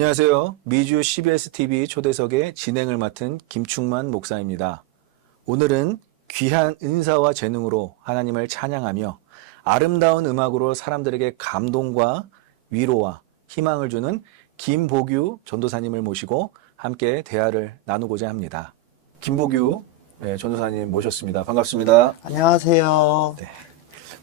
안녕하세요. 미주 CBS TV 초대석의 진행을 맡은 김충만 목사입니다. 오늘은 귀한 은사와 재능으로 하나님을 찬양하며 아름다운 음악으로 사람들에게 감동과 위로와 희망을 주는 김보규 전도사님을 모시고 함께 대화를 나누고자 합니다. 김보규 전도사님 모셨습니다. 반갑습니다. 안녕하세요. 네.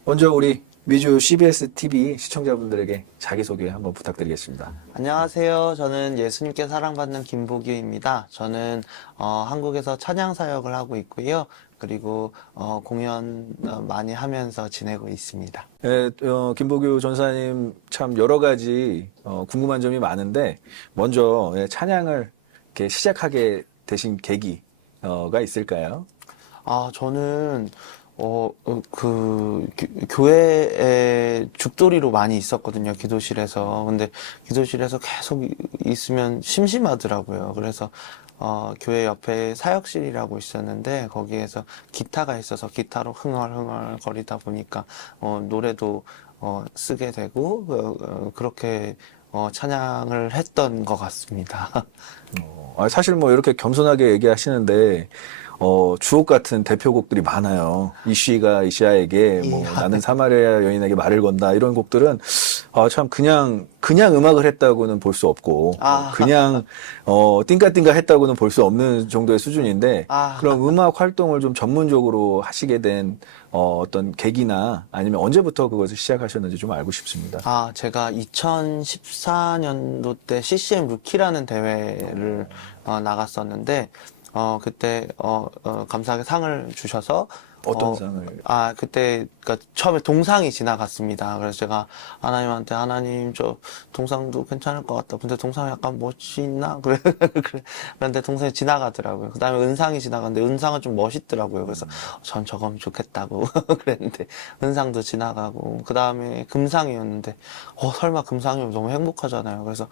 먼저 우리 미주 CBS TV 시청자분들에게 자기소개 한번 부탁드리겠습니다. 안녕하세요. 저는 예수님께 사랑받는 김보규입니다. 저는 한국에서 찬양 사역을 하고 있고요. 그리고 공연 많이 하면서 지내고 있습니다. 네, 김보규 전사님 참 여러 가지 궁금한 점이 많은데 먼저 찬양을 이렇게 시작하게 되신 계기가 있을까요? 저는 교회에 죽돌이로 많이 있었거든요, 기도실에서. 근데 기도실에서 계속 있으면 심심하더라고요. 그래서, 교회 옆에 사역실이라고 있었는데, 거기에서 기타가 있어서 기타로 흥얼흥얼 거리다 보니까, 노래도, 쓰게 되고, 그렇게, 찬양을 했던 것 같습니다. 사실 뭐 이렇게 겸손하게 얘기하시는데 주옥 같은 대표곡들이 많아요. 이시아에게 뭐 나는 사마리아 여인에게 말을 건다 이런 곡들은 참 그냥 음악을 했다고는 볼 수 없고 그냥 띵까띵까 했다고는 볼 수 없는 정도의 수준인데 그런 음악 활동을 좀 전문적으로 하시게 된 어떤 계기나 아니면 언제부터 그것을 시작하셨는지 좀 알고 싶습니다. 제가 2014년도 때 CCM 루키라는 대회를 나갔었는데 그때 감사하게 상을 주셔서 어떤 상을? 그때, 그니까, 처음에 동상이 지나갔습니다. 그래서 제가 하나님한테, 하나님, 저, 동상도 괜찮을 것 같다. 근데 동상이 약간 멋이 있나? 그런데 동상이 지나가더라고요. 그 다음에 은상이 지나갔는데, 은상은 좀 멋있더라고요. 그래서, 전 저거면 좋겠다고 그랬는데, 은상도 지나가고, 그 다음에 금상이었는데, 설마 금상이면 너무 행복하잖아요. 그래서,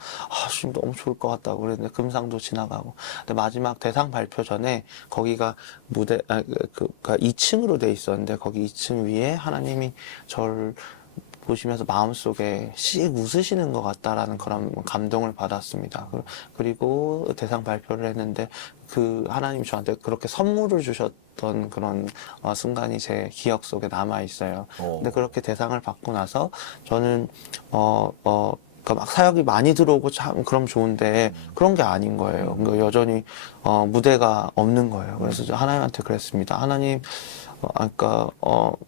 지금 너무 좋을 것 같다고 그랬는데, 금상도 지나가고. 근데 마지막 대상 발표 전에, 거기가 무대, 2층으로 돼 있었는데 거기 2층 위에 하나님이 저를 보시면서 마음속에 씩 웃으시는 것 같다라는 그런 감동을 받았습니다. 그리고 대상 발표를 했는데 그 하나님이 저한테 그렇게 선물을 주셨던 그런 순간이 제 기억 속에 남아 있어요. 근데 그렇게 대상을 받고 나서 저는 그러니까 막 사역이 많이 들어오고 참 그럼 좋은데 그런 게 아닌 거예요. 그러니까 여전히 무대가 없는 거예요. 그래서 하나님한테 그랬습니다. 하나님,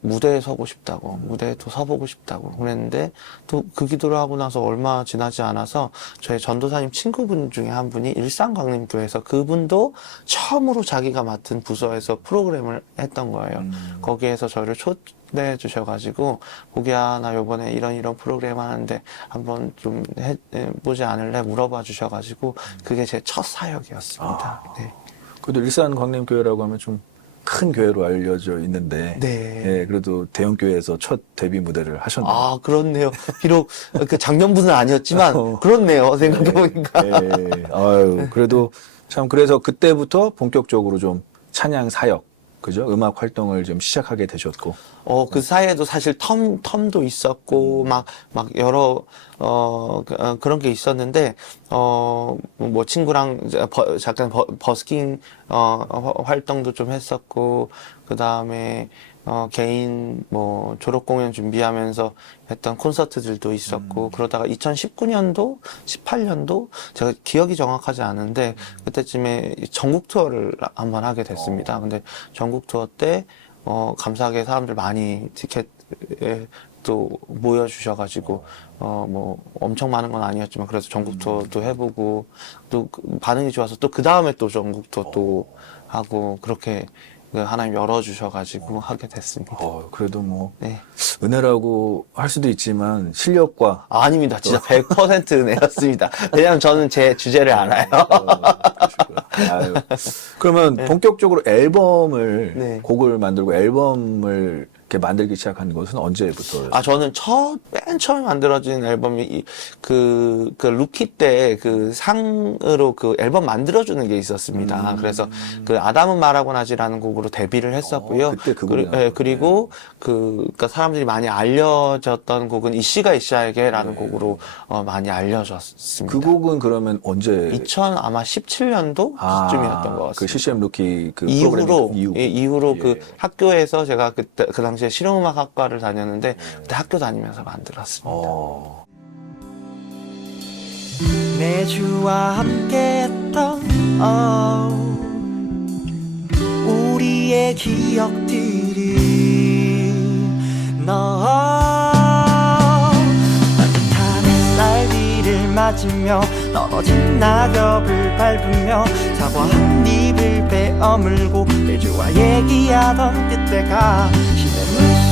무대에 서고 싶다고, 무대에도 서보고 싶다고 그랬는데 또 그 기도를 하고 나서 얼마 지나지 않아서 저희 전도사님 친구분 중에 한 분이 일산강림교회에서 그분도 처음으로 자기가 맡은 부서에서 프로그램을 했던 거예요. 거기에서 저를 초대해 주셔가지고 보기야 나 요번에 이런 프로그램 하는데 한번 좀 해보지 않을래 물어봐 주셔가지고 그게 제 첫 사역이었습니다. 네. 그래도 일산 광림교회라고 하면 좀 큰 교회로 알려져 있는데, 네. 그래도 대형 교회에서 첫 데뷔 무대를 하셨네요. 그렇네요. 비록 그 작년분은 아니었지만 그렇네요. 생각해보니까. 그래도 참 그래서 그때부터 본격적으로 좀 찬양 사역, 그죠? 음악 활동을 좀 시작하게 되셨고. 그 사이에도 사실 텀도 있었고, 막 여러, 그런 게 있었는데, 뭐 친구랑 잠깐 버스킹, 활동도 좀 했었고, 그 다음에, 개인 뭐 졸업 공연 준비하면서 했던 콘서트들도 있었고 그러다가 2019년도, 18년도 제가 기억이 정확하지 않은데 그때쯤에 전국 투어를 한번 하게 됐습니다. 근데 전국 투어 때 감사하게 사람들 많이 티켓에 또 모여주셔가지고 뭐 엄청 많은 건 아니었지만 그래서 전국 투어도 해보고 또 반응이 좋아서 또 그 다음에 또 전국 투어 또 하고 그렇게 하나님 열어주셔가지고 하게 됐습니다. 그래도 뭐 네. 은혜라고 할 수도 있지만 실력과 아닙니다. 진짜 100% 은혜였습니다. 왜냐면 저는 제 주제를 알아요. 그러면 본격적으로 앨범을 네. 곡을 만들고 앨범을 이렇게 만들기 시작한 것은 언제부터였어요? 아, 저는 맨 처음에 만들어진 앨범이 그 루키 때 그 상으로 그 앨범 만들어주는 게 있었습니다. 그래서 그 아담은 말하곤 하지라는 곡으로 데뷔를 했었고요. 그때 그 곡이 그리고 그러니까 사람들이 많이 알려졌던 곡은 이씨가 이씨에게라는 곡으로 많이 알려졌습니다. 그 곡은 그러면 언제? 2017년도 쯤이었던 것 같습니다. 그 CCM 루키 그 이후로 프로그램 이후로 예. 그 학교에서 제가 그때 그 당시에 실용음악학과를 다녔는데 그때 학교 다니면서 만들었습니다. 내주와 함께했던 우리의 기억들이 따뜻한 햇살비를 맞으며 떨어진 낙엽을 밟으며 사과 한 입을 베어물고 내주와 얘기하던 그때가 시내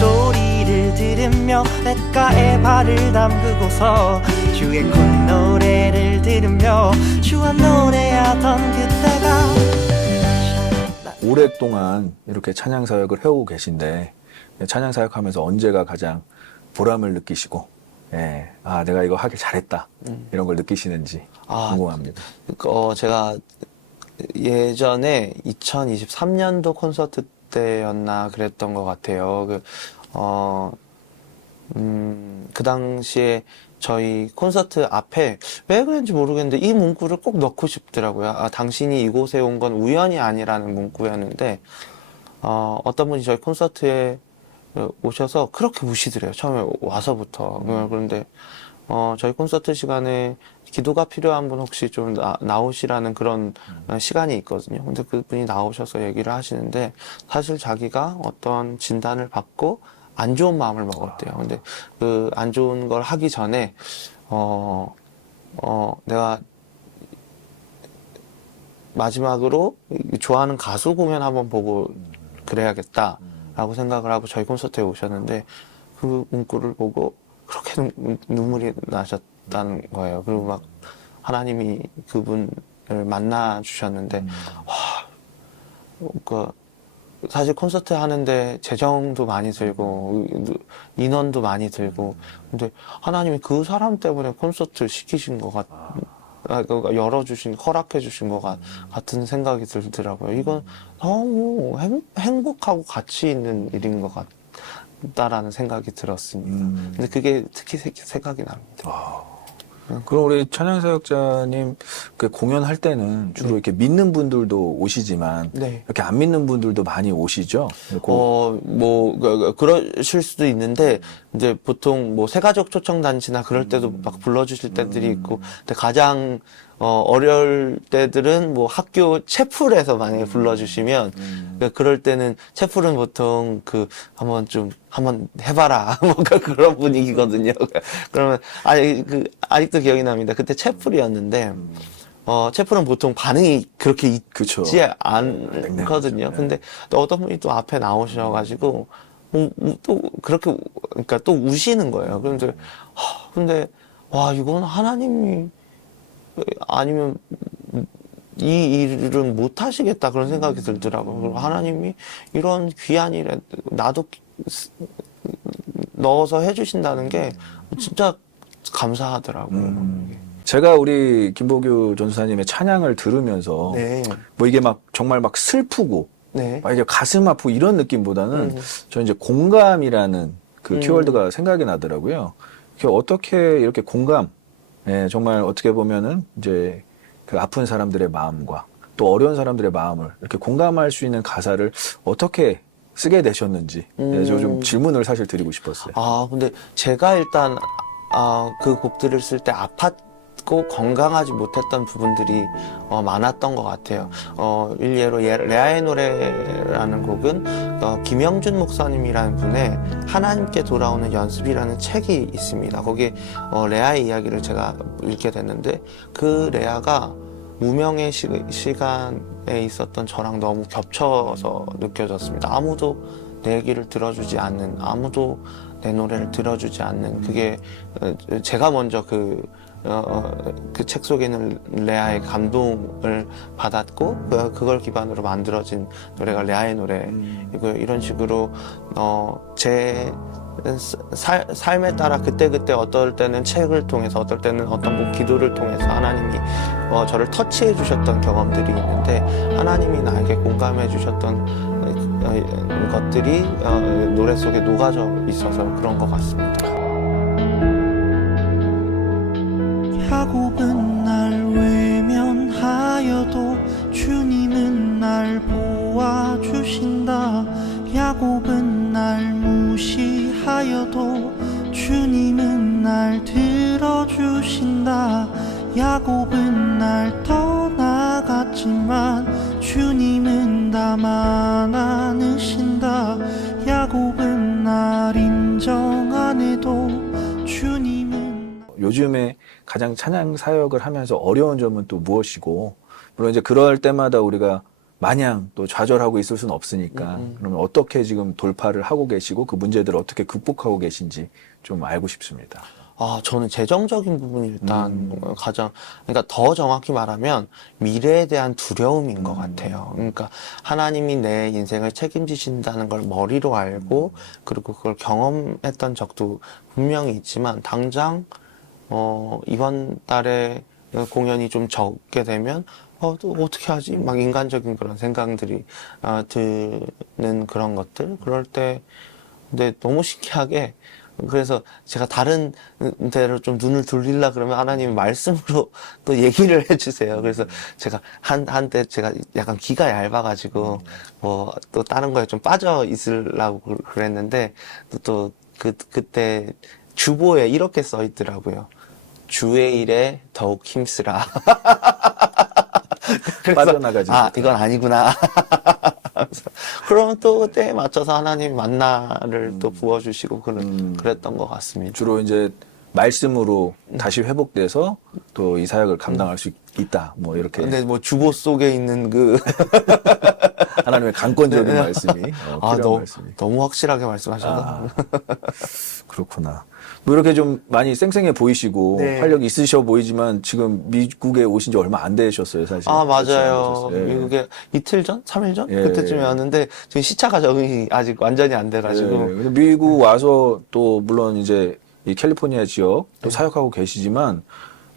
물소리를 들으며 냇가에 발을 담그고서 주의 콧노래를 들으며 주와 노래하던 그때가 오랫동안 이렇게 찬양 사역을 해오고 계신데 찬양 사역하면서 언제가 가장 보람을 느끼시고 아 내가 이거 하길 잘했다 이런 걸 느끼시는지 궁금합니다. 제가 예전에 2023년도 콘서트 때였나 그랬던 것 같아요. 그 당시에 저희 콘서트 앞에 왜 그런지 모르겠는데 이 문구를 꼭 넣고 싶더라고요. 아, 당신이 이곳에 온 건 우연이 아니라는 문구였는데 어떤 분이 저희 콘서트에 오셔서 그렇게 우시더래요. 처음에 와서부터. 그런데 저희 콘서트 시간에 기도가 필요한 분 혹시 좀 나오시라는 그런 시간이 있거든요. 근데 그분이 나오셔서 얘기를 하시는데 사실 자기가 어떤 진단을 받고 안 좋은 마음을 먹었대요. 근데 그 안 좋은 걸 하기 전에 내가 마지막으로 좋아하는 가수 공연 한번 보고 그래야겠다라고 생각을 하고 저희 콘서트에 오셨는데 그 문구를 보고 그렇게 눈물이 나셨다는 거예요. 그리고 막 하나님이 그분을 만나 주셨는데 사실 콘서트 하는데 재정도 많이 들고 인원도 많이 들고 근데 하나님이 그 사람 때문에 콘서트를 시키신 것 열어주신 허락해주신 것 같은 생각이 들더라고요. 이건 너무 행복하고 가치 있는 일인 것 같다라는 생각이 들었습니다. 근데 그게 특히 생각이 납니다. 그럼 우리 찬양사역자님 그 공연할 때는 주로 이렇게 믿는 분들도 오시지만 네. 이렇게 안 믿는 분들도 많이 오시죠? 그러실 수도 있는데, 이제 보통 새가족 초청단체나 그럴 때도 막 불러주실 때들이 있고, 근데 가장, 어려울 때들은 학교 채플에서 만약에 불러주시면, 그럴 때는 채플은 보통 한번 해봐라. 뭔가 그런 분위기거든요. 그러면, 아직도 기억이 납니다. 그때 채플이었는데, 채플은 보통 반응이 그렇게 있지 않거든요. 근데 또 어떤 분이 또 앞에 나오셔가지고, 또 그렇게, 그러니까 또 우시는 거예요. 근데, 와, 이건 하나님이, 아니면, 이 일은 못 하시겠다 그런 생각이 들더라고요. 그리고 하나님이 이런 귀한 일에 나도 넣어서 해주신다는 게 진짜 감사하더라고요. 제가 우리 김보규 전수사님의 찬양을 들으면서 네. 이게 정말 슬프고 네. 이게 가슴 아프고 이런 느낌보다는 저는 이제 공감이라는 그 키워드가 생각이 나더라고요. 어떻게 이렇게 공감, 정말 어떻게 보면은 이제 그 아픈 사람들의 마음과 또 어려운 사람들의 마음을 이렇게 공감할 수 있는 가사를 어떻게 쓰게 되셨는지 저 좀 질문을 사실 드리고 싶었어요. 근데 제가 일단 그 곡들을 쓸 때 아팠고 건강하지 못했던 부분들이 많았던 것 같아요. 일례로 레아의 노래라는 곡은 김영준 목사님이라는 분의 하나님께 돌아오는 연습이라는 책이 있습니다. 거기에 레아의 이야기를 제가 읽게 됐는데 그 레아가 무명의 시간에 있었던 저랑 너무 겹쳐서 느껴졌습니다. 아무도 내 얘기를 들어주지 않는, 아무도 내 노래를 들어주지 않는, 그게 제가 먼저 그 책 속에 있는 레아의 감동을 받았고 그걸 기반으로 만들어진 노래가 레아의 노래이고 이런 식으로 제 삶에 따라 그때그때 어떨 때는 책을 통해서 어떨 때는 어떤 기도를 통해서 하나님이 저를 터치해 주셨던 경험들이 있는데 하나님이 나에게 공감해 주셨던 것들이 노래 속에 녹아져 있어서 그런 것 같습니다. 야곱은 날 외면하여도 주님은 날 보아주신다. 야곱은 날 무시하여도 주님은 날 들어주신다. 야곱은 날 떠나갔지만 주님은 다만 안으신다. 야곱은 날 인정 안 해도 주님은 요즘에 가장 찬양 사역을 하면서 어려운 점은 또 무엇이고, 물론 이제 그럴 때마다 우리가 마냥 또 좌절하고 있을 수는 없으니까, 그러면 어떻게 지금 돌파를 하고 계시고 그 문제들을 어떻게 극복하고 계신지 좀 알고 싶습니다. 저는 재정적인 부분이 일단 그러니까 더 정확히 말하면 미래에 대한 두려움인 것 같아요. 그러니까 하나님이 내 인생을 책임지신다는 걸 머리로 알고 그리고 그걸 경험했던 적도 분명히 있지만 당장 이번 달에 공연이 좀 적게 되면 또 어떻게 하지? 막 인간적인 그런 생각들이 드는 그런 것들. 그럴 때 근데 너무 신기하게 그래서 제가 다른 데로 좀 눈을 돌리려 그러면 하나님이 말씀으로 또 얘기를 해주세요. 그래서 제가 한때 제가 약간 귀가 얇아가지고 또 다른 거에 좀 빠져 있으려고 그랬는데 그때 주보에 이렇게 써 있더라고요. 주의 일에 더욱 힘쓰라. 그래서 빠져나가지 이건 아니구나. 그러면 또 때에 맞춰서 하나님이 만나를 또 부어주시고 그랬던 것 같습니다. 주로 이제 말씀으로 다시 회복돼서 또 이 사역을 감당할 수 있다. 뭐 이렇게. 근데 뭐 주보 속에 있는 하나님의 강권적인 말씀이 필요한 말씀이. 너무 확실하게 말씀하셔서. 그렇구나. 뭐 이렇게 좀 많이 쌩쌩해 보이시고 네. 활력이 있으셔 보이지만 지금 미국에 오신 지 얼마 안 되셨어요, 사실. 맞아요. 그렇지 않으셨어요? 예. 미국에 이틀 전? 3일 전? 예. 그때쯤에 왔는데 지금 시차가 적응이 아직 완전히 안 돼가지고. 예. 근데 미국 와서 또 물론 이제 이 캘리포니아 지역 또 사역하고 계시지만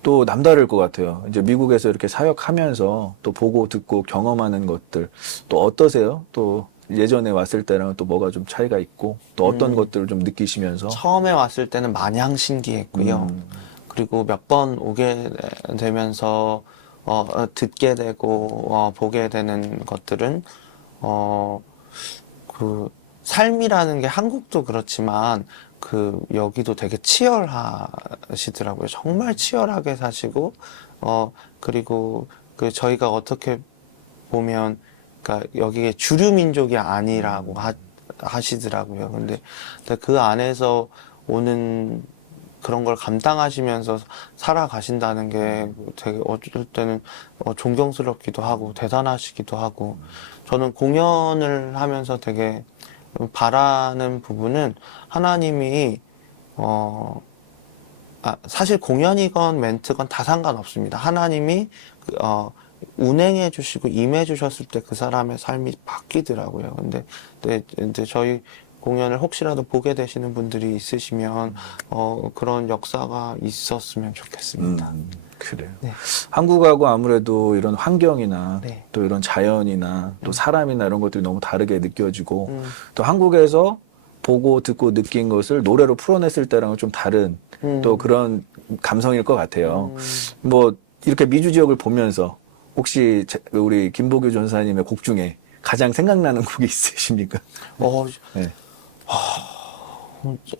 또 남다를 것 같아요. 이제 미국에서 이렇게 사역하면서 또 보고 듣고 경험하는 것들 또 어떠세요? 또 예전에 왔을 때랑 또 뭐가 좀 차이가 있고 또 어떤 것들을 좀 느끼시면서 처음에 왔을 때는 마냥 신기했고요. 그리고 몇 번 오게 되면서 듣게 되고 보게 되는 것들은 그 삶이라는 게 한국도 그렇지만 여기도 되게 치열하시더라고요. 정말 치열하게 사시고 그리고 저희가 어떻게 보면 그러니까 여기에 주류 민족이 아니라고 하시더라고요. 근데 그 안에서 오는 그런 걸 감당하시면서 살아가신다는 게 되게 어쩔 때는 존경스럽기도 하고 대단하시기도 하고 저는 공연을 하면서 되게 바라는 부분은 하나님이 사실 공연이건 멘트건 다 상관없습니다. 하나님이 운행해 주시고 임해 주셨을 때 그 사람의 삶이 바뀌더라고요. 근데 저희 공연을 혹시라도 보게 되시는 분들이 있으시면 그런 역사가 있었으면 좋겠습니다. 그래요. 네. 한국하고 아무래도 이런 환경이나 네. 또 이런 자연이나 또 사람이나 이런 것들이 너무 다르게 느껴지고 또 한국에서 보고 듣고 느낀 것을 노래로 풀어냈을 때랑은 좀 다른 또 그런 감성일 것 같아요. 뭐 이렇게 미주 지역을 보면서 혹시 우리 김보규 전사님의 곡 중에 가장 생각나는 곡이 있으십니까? 네.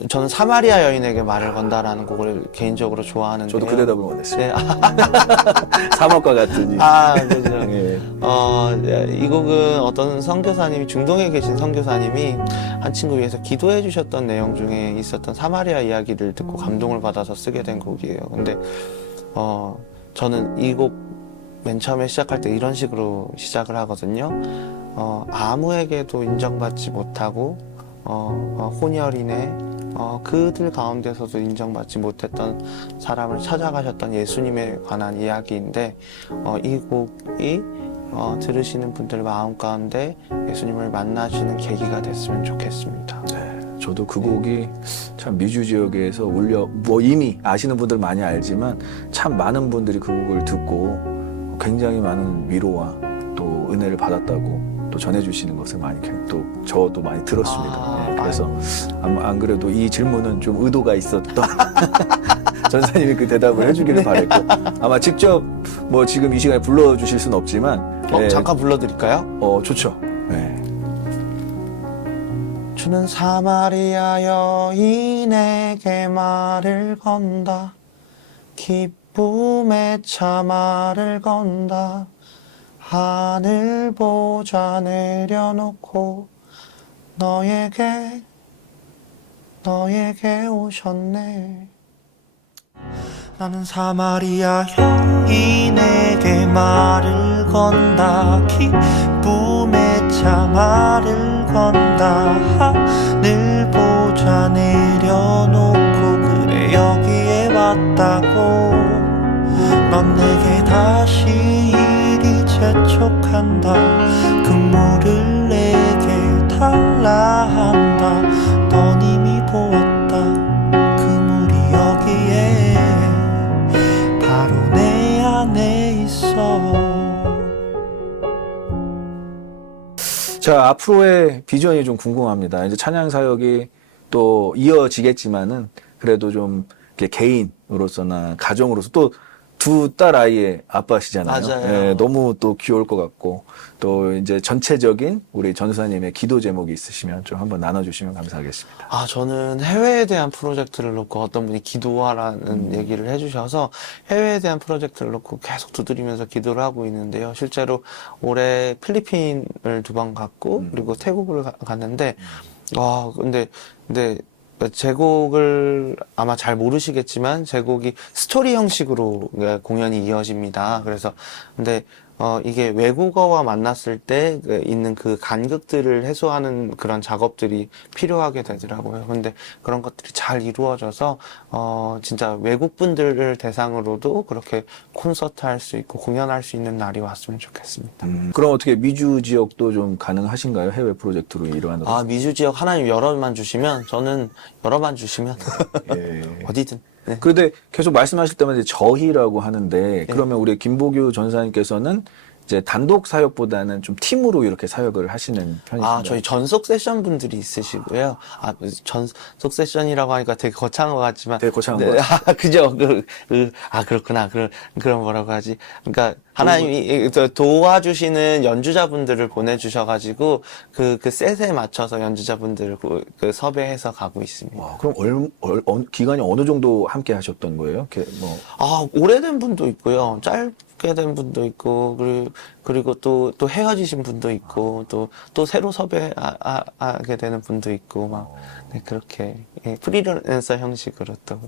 저는 사마리아 여인에게 말을 건다라는 곡을 개인적으로 좋아하는데 저도 그 대답을 원했어요. 네. 사막과 같으니. 그죠. 예. 이 곡은 어떤 선교사님이 중동에 계신 선교사님이 한 친구 위해서 기도해 주셨던 내용 중에 있었던 사마리아 이야기를 듣고 감동을 받아서 쓰게 된 곡이에요. 근데 저는 이 곡 맨 처음에 시작할 때 이런 식으로 시작을 하거든요. 아무에게도 인정받지 못하고 혼혈이네 그들 가운데서도 인정받지 못했던 사람을 찾아가셨던 예수님에 관한 이야기인데 이 곡이 들으시는 분들 마음 가운데 예수님을 만나시는 계기가 됐으면 좋겠습니다. 저도 그 곡이 참 미주 지역에서 울려, 뭐 이미 아시는 분들 많이 알지만 참 많은 분들이 그 곡을 듣고 굉장히 많은 위로와 또 은혜를 받았다고 또 전해주시는 것을 많이 또 저도 많이 들었습니다. 그래서 안 그래도 이 질문은 좀 의도가 있었던 전사님이 그 대답을 해주기를 바랬고 아마 직접 뭐 지금 이 시간에 불러주실 수는 없지만 잠깐 불러드릴까요? 좋죠. 네. 주는 사마리아 여인에게 말을 건다. 기쁨에 차 말을 건다. 하늘 보좌 내려놓고 너에게 오셨네. 나는 사마리아 여인에게 말을 건다. 기쁨에 차 말을 건다. 하늘 보좌 내려놓고 그래 여기에 왔다고. 넌 내게 다시 이리 재촉한다. 그 물을 내게 달라 한다. 넌 이미 보았다. 그 물이 여기에 바로 내 안에 있어. 자, 앞으로의 비전이 좀 궁금합니다. 이제 찬양 사역이 또 이어지겠지만은 그래도 좀 이렇게 개인으로서나 가정으로서 또 두 딸 아이의 아빠시잖아요. 맞아요. 너무 또 귀여울 것 같고 또 이제 전체적인 우리 전사님의 기도 제목이 있으시면 좀 한번 나눠주시면 감사하겠습니다. 저는 해외에 대한 프로젝트를 놓고 어떤 분이 기도하라는 얘기를 해주셔서 해외에 대한 프로젝트를 놓고 계속 두드리면서 기도를 하고 있는데요. 실제로 올해 필리핀을 2번 갔고 그리고 태국을 갔는데 근데 제곡을 아마 잘 모르시겠지만 제곡이 스토리 형식으로 공연이 이어집니다. 그래서 근데 이게 외국어와 만났을 때 있는 그 간극들을 해소하는 그런 작업들이 필요하게 되더라고요. 근데 그런 것들이 잘 이루어져서 진짜 외국 분들을 대상으로도 그렇게 콘서트 할 수 있고 공연할 수 있는 날이 왔으면 좋겠습니다. 그럼 어떻게 미주 지역도 좀 가능하신가요? 해외 프로젝트로 일하는 미주 지역 하나님 여러만 주시면 저는 여러만 주시면 예. 어디든. 네. 그런데 계속 말씀하실 때마다 이제 저희라고 하는데 그러면 우리 김보규 전사님께서는 이제 단독 사역보다는 좀 팀으로 이렇게 사역을 하시는 편이신가요? 저희 전속 세션 분들이 있으시고요. 전속 세션이라고 하니까 되게 거창한 것 같지만. 되게 거창한 네, 것 같아요. 그죠. 그렇구나. 그런 뭐라고 하지. 그러니까 하나님이 도와주시는 연주자분들을 보내주셔가지고 그 셋에 맞춰서 연주자분들을 그 섭외해서 가고 있습니다. 와, 그럼 기간이 어느 정도 함께 하셨던 거예요? 이렇게 뭐. 오래된 분도 있고요. 짧게 된 분도 있고, 그리고 또 헤어지신 분도 있고, 또 새로 섭외하게 되는 분도 있고, 네, 그렇게, 프리랜서 형식으로 또.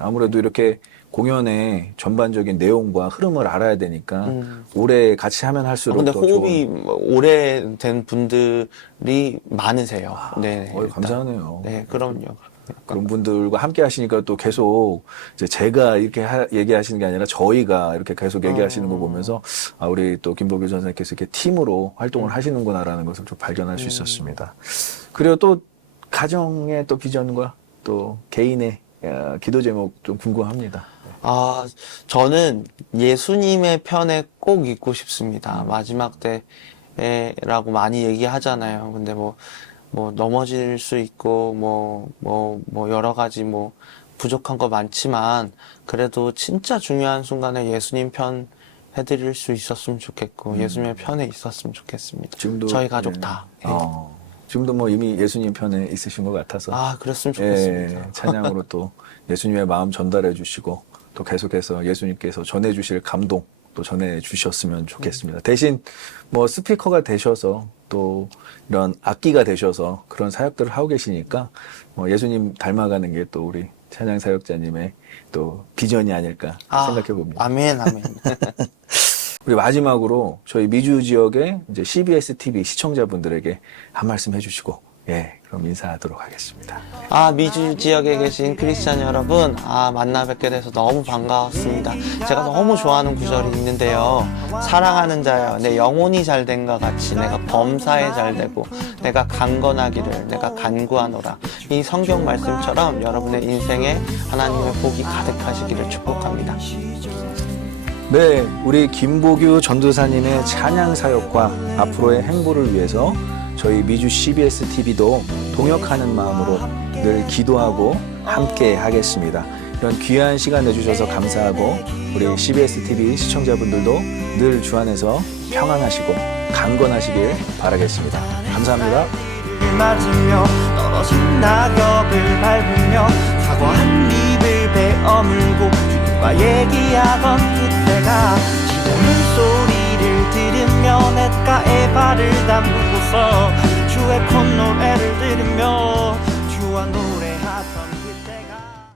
아무래도 이렇게 공연의 전반적인 내용과 흐름을 알아야 되니까, 오래 같이 하면 할수록. 근데 더 호흡이 오래된 분들이 많으세요. 네. 감사하네요. 네, 그럼요. 그런 분들과 함께 하시니까 또 계속 이제 제가 이렇게 얘기하시는 게 아니라 저희가 이렇게 계속 얘기하시는 거 보면서 우리 또 김보규 전사님께서 이렇게 팀으로 활동을 하시는구나라는 것을 좀 발견할 수 있었습니다. 그리고 또 가정의 또 비전과 또 개인의 기도 제목 좀 궁금합니다. 저는 예수님의 편에 꼭 있고 싶습니다. 마지막 때라고 많이 얘기하잖아요. 근데 뭐 넘어질 수 있고, 여러 가지 부족한 거 많지만, 그래도 진짜 중요한 순간에 예수님 편 해드릴 수 있었으면 좋겠고, 예수님의 편에 있었으면 좋겠습니다. 지금도. 저희 가족 다. 지금도 뭐 이미 예수님 편에 있으신 것 같아서. 그랬으면 좋겠습니다. 찬양으로 또 예수님의 마음 전달해 주시고, 또 계속해서 예수님께서 전해 주실 감동, 또 전해 주셨으면 좋겠습니다. 대신 뭐 스피커가 되셔서 또 이런 악기가 되셔서 그런 사역들을 하고 계시니까 예수님 닮아가는 게 또 우리 찬양 사역자님의 또 비전이 아닐까 생각해 봅니다. 아멘. 우리 마지막으로 저희 미주 지역의 이제 CBS TV 시청자분들에게 한 말씀 해주시고 예, 그럼 인사하도록 하겠습니다. 미주 지역에 계신 크리스찬 여러분, 만나 뵙게 돼서 너무 반가웠습니다. 제가 너무 좋아하는 구절이 있는데요. 사랑하는 자여, 내 영혼이 잘된과 같이 내가 범사에 잘되고 내가 강건하기를 내가 간구하노라. 이 성경 말씀처럼 여러분의 인생에 하나님의 복이 가득하시기를 축복합니다. 네, 우리 김보규 전도사님의 찬양 사역과 앞으로의 행보를 위해서 저희 미주 CBS TV도 동역하는 마음으로 늘 기도하고 함께 하겠습니다. 이런 귀한 시간 내주셔서 감사하고 우리 CBS TV 시청자분들도 늘 주 안에서 평안하시고 강건하시길 바라겠습니다. 감사합니다. 맞으며 떨어진 낙엽을 밟으며 사과 한 입을 베어물고 주님과 얘기하던 그때가 지저는 소리를 들으며 냇가에 발을 담그고서 주의 콧노래를 들으며